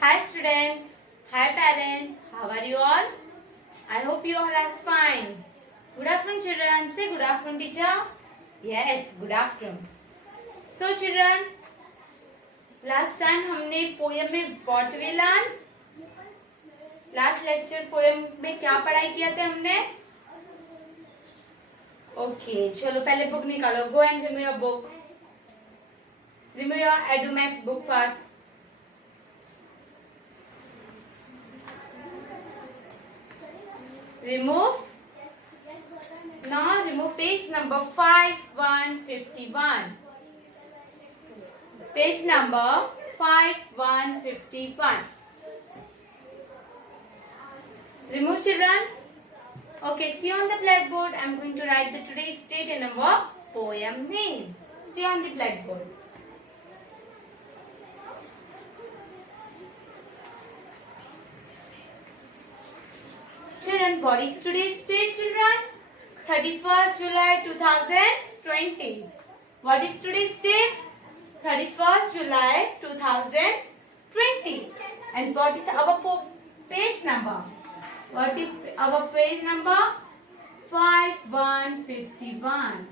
Hi students, hi parents, how are you all? I hope you all are fine. Good afternoon children, say good afternoon teacher. Yes, good afternoon. So children, last time हमने poem में what we learned? Last lecture poem में क्या पढ़ाई किया था हमने? Okay, चलो पहले बुक निकालो. Go and remove your book. Remove your EduMax book first. Remove page number 5151. Page number 5151. Remove children. Okay, see on the blackboard. I am going to write the today's date and number poem name. See on the blackboard. Children, what is today's date, children? 31st July 2020. What is today's date? 31st July 2020. And what is our page number? What is our page number? 5151.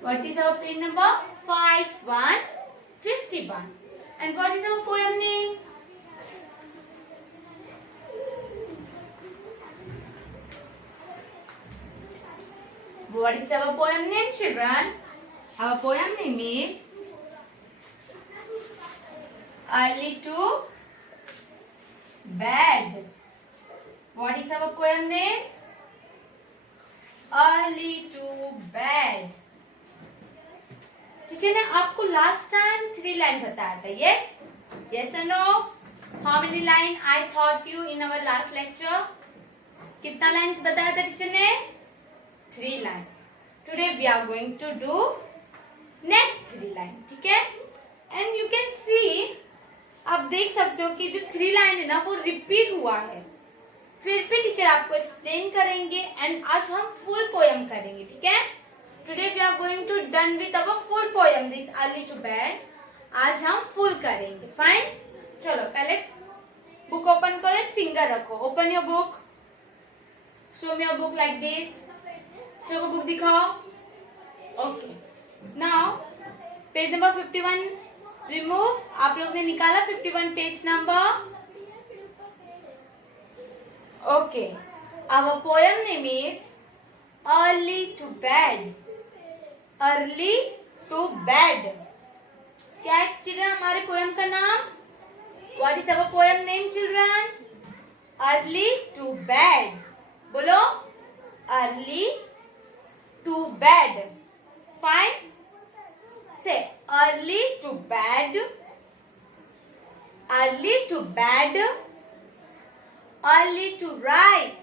What is our page number? 5151. And what is our poem name? What is our poem name, children? Our poem name is Early to Bed. What is our poem name? Early to Bed. Teacher ने आपको last time 3 line बताया था. Yes or no? How many line I taught you in our last lecture? कितना lines बताया था teacher ने? 3 line. Today we are going to do next 3 line. ठीक है? And you can see, आप देख सकते हो कि जो 3 line है ना वो रिपीट हुआ है. फिर भी टीचर आपको एक्सप्लेन करेंगे एंड आज हम फुल पोयम करेंगे. ठीक है? Today we are going to done with our full poem, this early to bed. आज हम फुल करेंगे. फाइन? चलो पहले बुक ओपन करो एंड फिंगर रखो. Open your book. Show me your book like this. चलो बुक दिखाओ. Okay. Now page number 51 remove. आप लोग ने निकाला 51 page number. Okay. Our poem name is early to bed. Early to bed. क्या है चिल्ड्रन हमारे पोयम का नाम? What is our poem name children? Early to bed. बोलो. Early to bed. Fine. Say early to bed. Early to bed. Early to rise.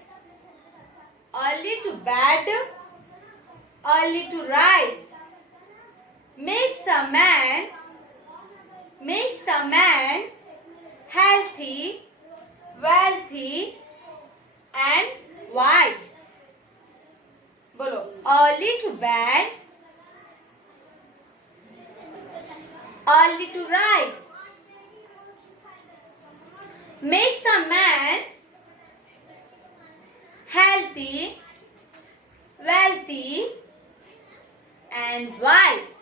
Early to bed. Early to rise. Makes a man healthy, wealthy and wise. बोलो. Early to bed, early to rise, makes a man healthy, wealthy and wise.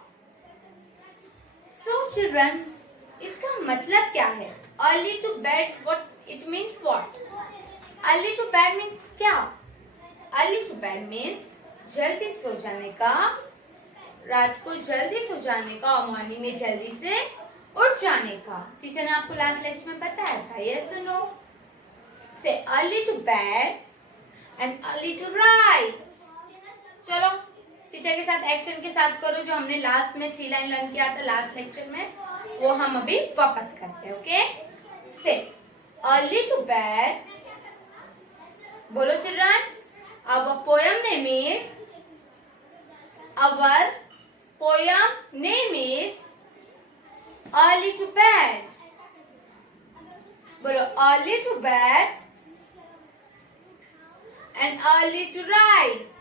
So children, इसका मतलब क्या है? Early to bed, what it means? What? Early to bed means क्या? Early to bed means जल्दी सो जाने का, रात को जल्दी सो जाने का और मॉर्निंग में जल्दी से उठ जाने का. टीचर ने आपको लास्ट लेक्चर में बताया था. यस और no? Say early to bed and early to rise. चलो टीचर के साथ एक्शन के साथ करो. जो हमने लास्ट में 3 लाइन लर्न किया था लास्ट लेक्चर में, वो हम अभी वापस करते हैं. ओके. से अर्ली टू बेड. बोलो children. Our poem name is Early to Bed. बोलो. Early to bed and early to rise.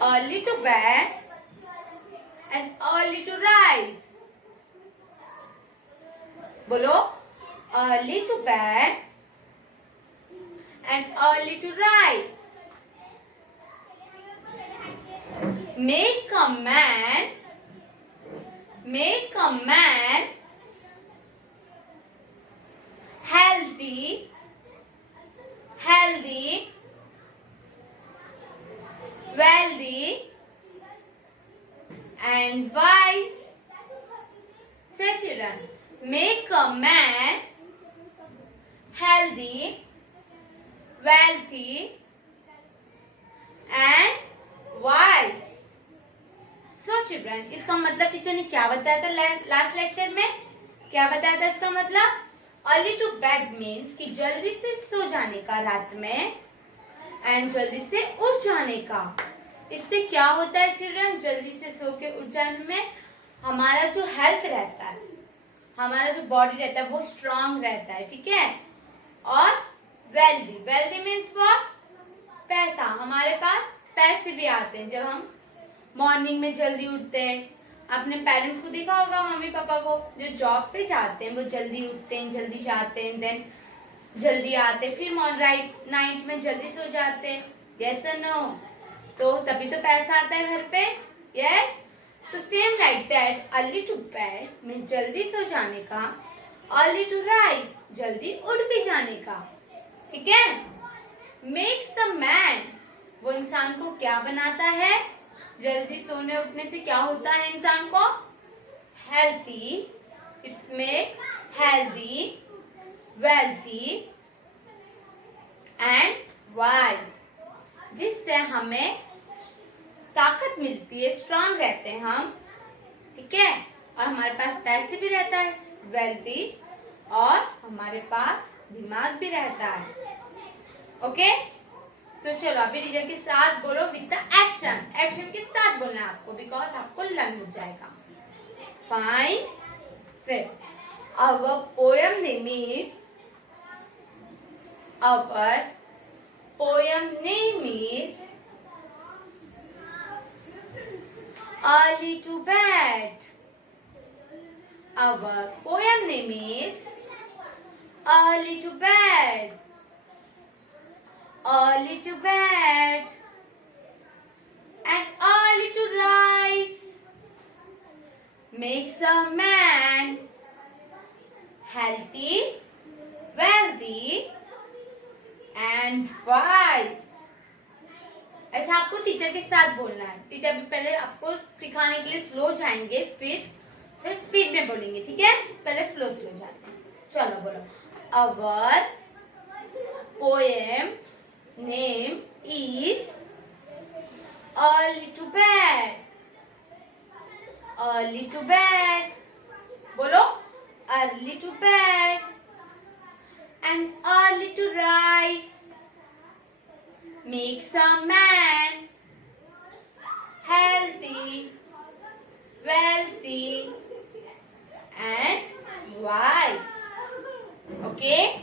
Early to bed and early to rise. बोलो, early to bed and early to rise. Make a man healthy, wealthy and wise. Say children, make a man healthy, wealthy and wise. So children, इसका मतलब teacher ने क्या बताया था last lecture में? क्या बताया था इसका मतलब? अर्ली टू बेड मीन्स कि जल्दी से सो जाने का रात में एंड जल्दी से उठ जाने का. इससे क्या होता है चिल्ड्रन? जल्दी से सो के उठ जाने में हमारा जो हेल्थ रहता है, हमारा जो बॉडी रहता है वो स्ट्रांग रहता है. ठीक है. और वेल्दी मीन्स व्हाट? पैसा. हमारे पास पैसे भी आते हैं जब हम मॉर्निंग में जल्दी उठते हैं. आपने पेरेंट्स को देखा होगा, मम्मी पापा को, जो जॉब पे जाते हैं वो जल्दी उठते हैं, जल्दी जाते हैं, देन जल्दी आते हैं, फिर नाइट में जल्दी सो जाते हैं. यस और नो? तो तभी तो पैसा आता है घर पे. यस. तो same like that, early to bed में जल्दी सो जाने का, अर्ली टू राइज जल्दी उठ भी जाने का. ठीक है. मेक्स द मैन, वो इंसान को क्या बनाता है? जल्दी सोने उठने से क्या होता है इंसान को? हेल्थी. इसमें हेल्दी, वेल्थी एंड वाइज, जिससे हमें ताकत मिलती है, स्ट्रांग रहते हैं हम. ठीक है. और हमारे पास पैसे भी रहता है, वेल्थी, और हमारे पास दिमाग भी रहता है. ओके. तो चलो अभी टीचर के साथ बोलो विद द एक्शन. एक्शन के साथ बोलना है आपको, बिकॉज आपको लर्न हो जाएगा. Fine. Say our poem name is early to bed. Our poem name is Early to Bed. Early to bed and early to rise makes a man healthy, wealthy and wise. ऐसा आपको teacher के साथ बोलना है. Teacher भी पहले आपको सिखाने के लिए स्लो जाएंगे, फिर स्पीड में बोलेंगे. ठीक है. पहले स्लो जाते हैं. चलो बोलो. Our poem name is Early to Bed. Early to bed. बोलो. Early to bed and early to rise makes a man healthy, wealthy and wise. Okay.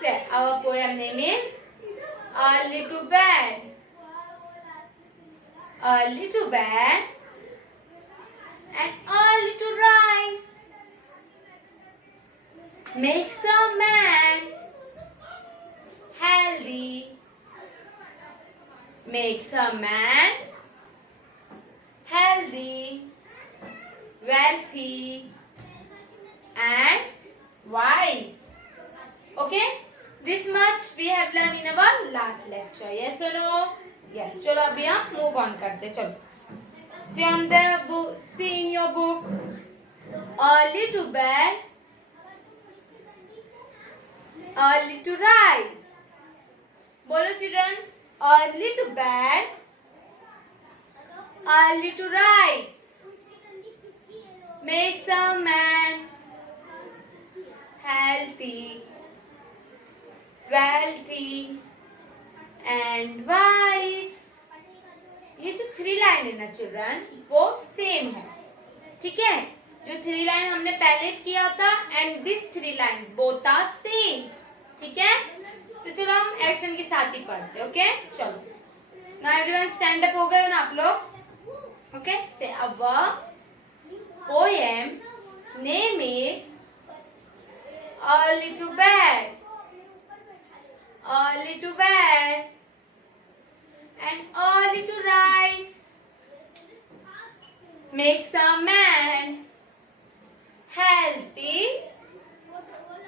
So our poem name is Early to Bed. Early to bed and early to rise makes a man healthy, makes a man healthy, wealthy and wise. Okay, this much we have learned in our last lecture. Yes or no? Yes. चलो अभी हम move on करते. चलो. See on the book. See in your book. Early to bed, early to rise. बोलो children. Early to bed, early to rise makes a man healthy, wealthy and wise. ये जो 3 line है ना children, वो same है. ठीक है. जो 3 लाइन हमने पहले किया था and this 3 line both are same. ठीक है. तो चलो हम एक्शन के साथ ही पढ़ते. ओके. चलो. नाउ एवरीवन स्टैंड अप हो गए ना आप लोग? Okay. Say our poem name is little bed. A little bed. And a little rice makes a man healthy,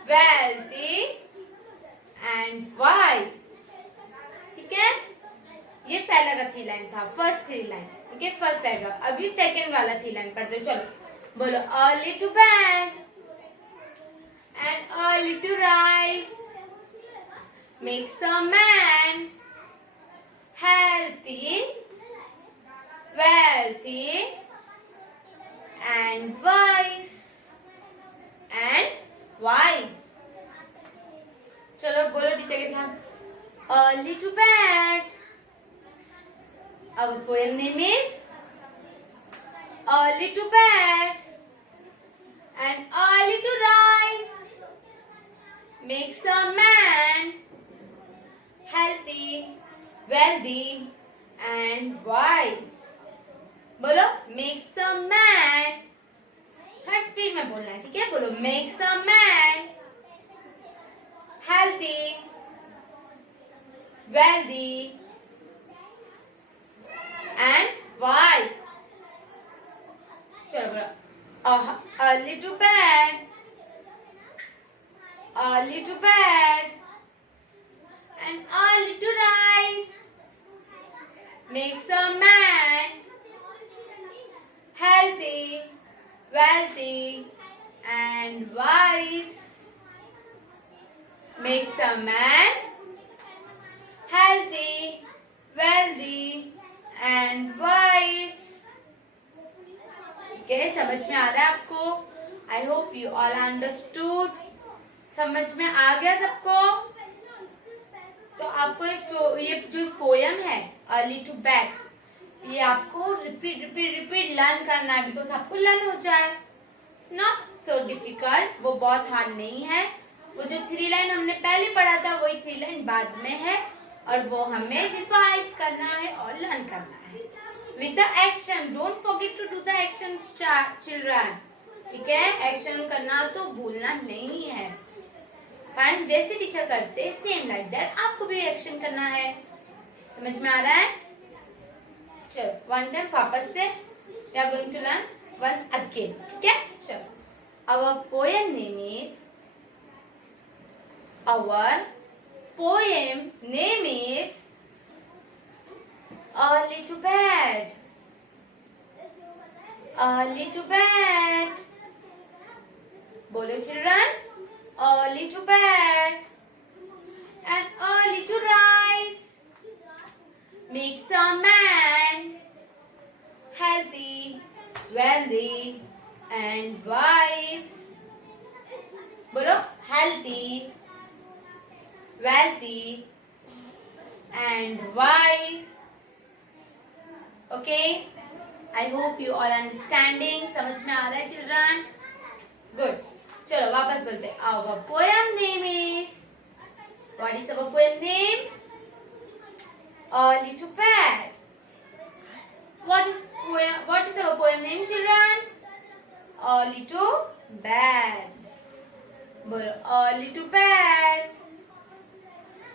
wealthy and wise. ठीक है, ये पहला का थ्री लाइन था, फर्स्ट थ्री लाइन. ठीक है, फर्स्ट पैराग्राफ. अभी सेकंड वाला थ्री लाइन पढ़ते. चलो बोलो. A little bed and a little rice makes a man healthy, wealthy and wise. चलो बोलो टीचर के साथ. A little bed. Our poem name is A Little Bed and a little rice makes a man healthy, wealthy and wise. बोलो. Makes a man. Her speed में बोलना है. ठीक है, बोलो. Makes a man healthy, wealthy and wise. चलो बोलो. A little bed, a little bed and a little rice makes a man healthy, wealthy and wise. Makes a man healthy, wealthy and wise. Okay, समझ में आ रहा है आपको? I hope you all understood. समझ में आ गया सबको? तो आपको ये जो पोयम है A Little Bed, ये आपको रिपीट लर्न करना है, बिकॉज आपको लर्न हो जाए. It's not so difficult. वो बहुत हार्ड नहीं है. वो जो थ्री लाइन हमने पहले पढ़ा था वही थ्री लाइन बाद में है, और वो हमें रिवाइज करना है और लर्न करना है with the action. Don't forget to do the action children. ठीक है, एक्शन करना तो भूलना नहीं है. फाइन. जैसे टीचर करते सेम लाइक दैट आपको भी एक्शन करना है. समझ में आ रहा है? चलो वन टाइम वापस से we are going to learn once again. ठीक है, चलो. Our poem name is A Little Bed. A little bed. बोलो children. A little bed and a little rice makes a man healthy, wealthy and wise. बोलो. Healthy, wealthy and wise. Okay, I hope you all understanding. समझ में आ रहा है children? Good. चलो वापस बोलते हैं. Our poem name is, what is our poem name? A Little Bed. What is our poem name children? A Little Bed. बोलो. A little bed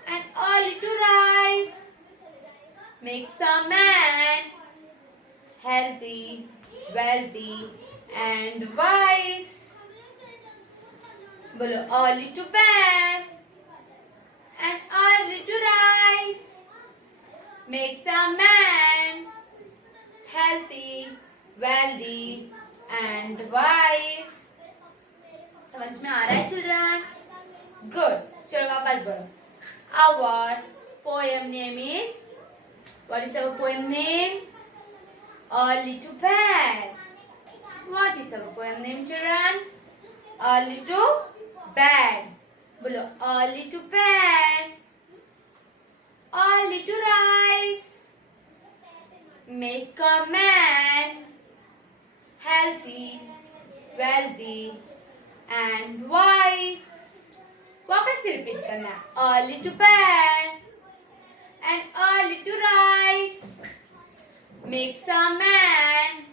and a little rice makes a man healthy, wealthy and wise. बोलो. A little bed and a little rice makes a man healthy, wealthy and wise. समझ में आ रहा है children? Good. चलो वापस बोलो. Our poem name is, what is our poem name? A Little Bed. What is our poem name children? A Little Bed. बोलो. A little bed, a little rice make a man healthy, wealthy and wise. वापस से repeat करना. A little bed and a little rice makes a man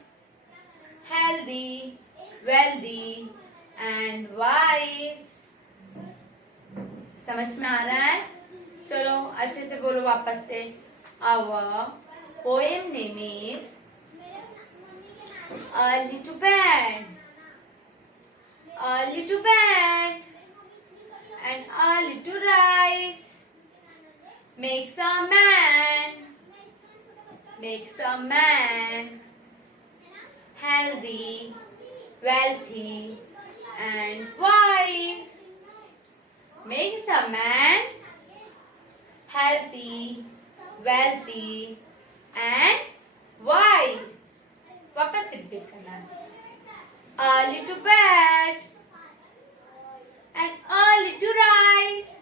healthy, wealthy and wise. समझ में आ रहा है? चलो अच्छे से बोलो वापस से। Our poem name is A little bed, a little bed, and a little rice makes a man, healthy, wealthy, and wise. Makes a man healthy, wealthy, and wise. वापस रिपीट करना है। A little bread and a little rice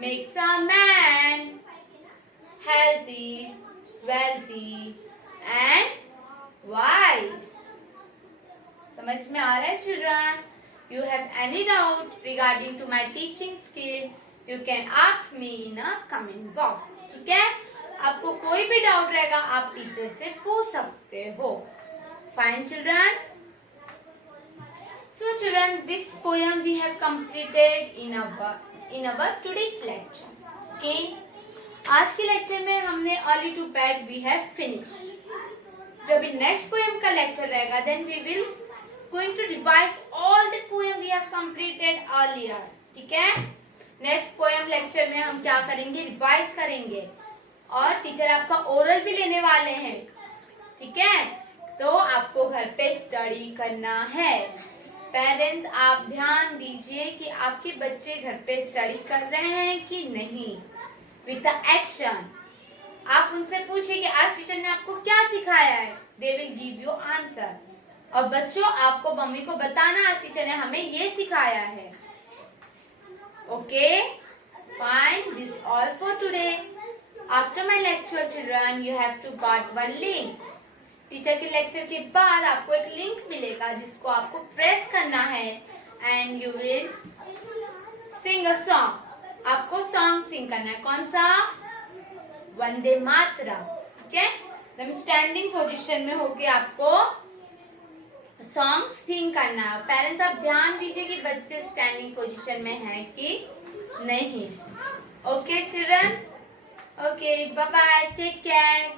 makes a man healthy, wealthy, and wise. समझ में आ रहा है children? You have any doubt regarding to my teaching skill? You can ask me in a comment box. ठीक है? आपको कोई भी doubt रहेगा आप टीचर से पूछ सकते हो। Fine children? So children, this poem we have completed in our today's lecture. Okay? आज के लेक्चर में हमने early to bed we have finished. जो अभी नेक्स्ट पोएम का लेक्चर रहेगा then we will going to revise all the poem we have completed earlier. ठीक है? नेक्स्ट पोएम लेक्चर में हम क्या करेंगे? रिवाइज करेंगे और टीचर आपका ओरल भी लेने वाले हैं। ठीक है? तो आपको घर पे स्टडी करना है। पेरेंट्स आप ध्यान दीजिए कि आपके बच्चे घर पे स्टडी कर रहे हैं कि नहीं, विद द एक्शन। आप उनसे पूछिए कि आज टीचर ने आपको क्या सिखाया है, they will give you answer. और बच्चों आपको मम्मी को बताना आज टीचर ने हमें ये सिखाया है। Okay fine, this all for today. After my lecture children you have to got one link. Teacher के लेक्चर के बाद आपको एक लिंक मिलेगा जिसको आपको प्रेस करना है and you will sing a song. आपको सॉन्ग सिंग करना है। कौन सा? वंदे मातरम। ठीक है? एकदम स्टैंडिंग पोजीशन में होके आपको सॉन्ग सिंग करना है। पेरेंट्स आप ध्यान दीजिए कि बच्चे स्टैंडिंग पोजीशन में हैं कि नहीं। Okay children? Okay bye bye, take care.